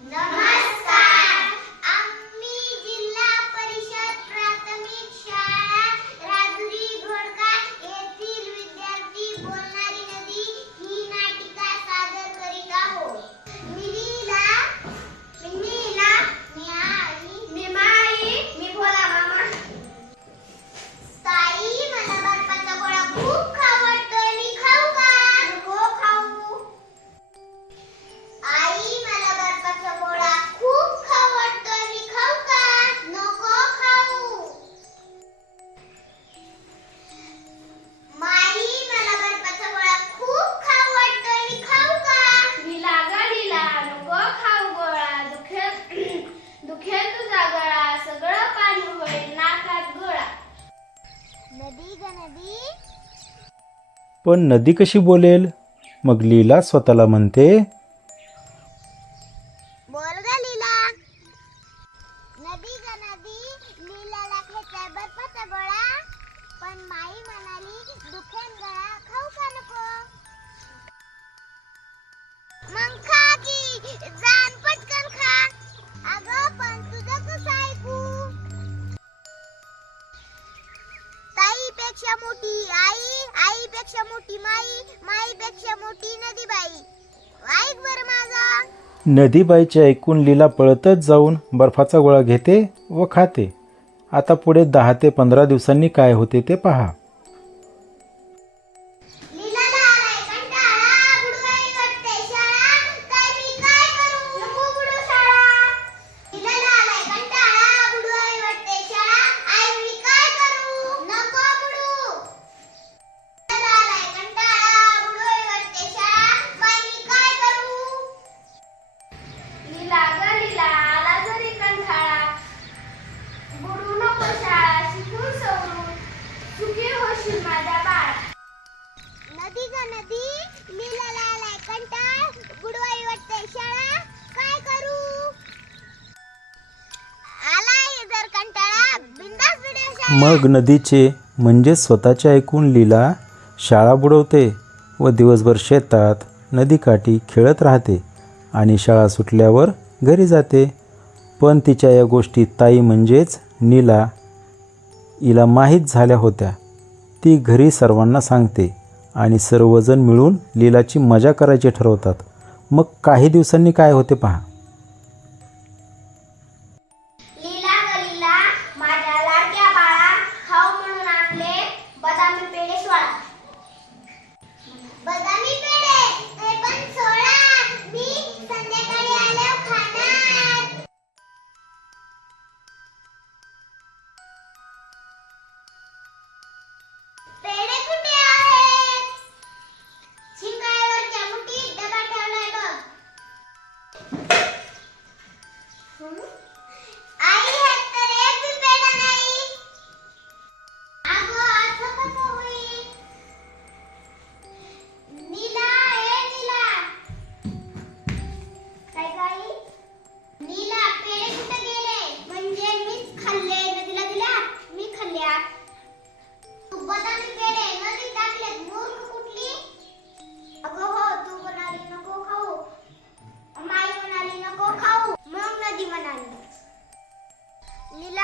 എന്താണ് पण नदी कशी बोलेल? मग लीला स्वतःला म्हणते बोल ग लीला. नदी ग नदी लीलाला खेचाय बर्फाचा गोळा. पण माई म्हणाली दुखेन गळा खाऊ का नको? पेक्षा मोठी आई आई पेक्षा मोठी माई माई पेक्षा मोठी नदीबाई. ऐक बर माझा. नदीबाईचे ऐकून लीला पळतच जाऊन बर्फाचा गोळा घेते व खाते. आता पुढे दहा ते पंधरा दिवसांनी काय होते ते पहा. मग नदीचे म्हणजे स्वतःचे ऐकून लीला शाळा बुडवते व दिवसभर शेतात नदीकाठी खेळत राहते आणि शाळा सुटल्यावर घरी जाते. पण तिच्या या गोष्टी ताई म्हणजेच नीला हिला माहीत झाल्या होत्या. ती घरी सर्वांना सांगते आणि सर्वजण मिळून लीलाची मजा करायची ठरवतात. मग काही दिवसांनी काय होते पहा.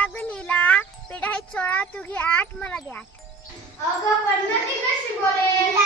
नीला ग नीला पेढा आहेत सोळा तू घे आठ मला दे आठ अगं पण नदी कशी बोलेल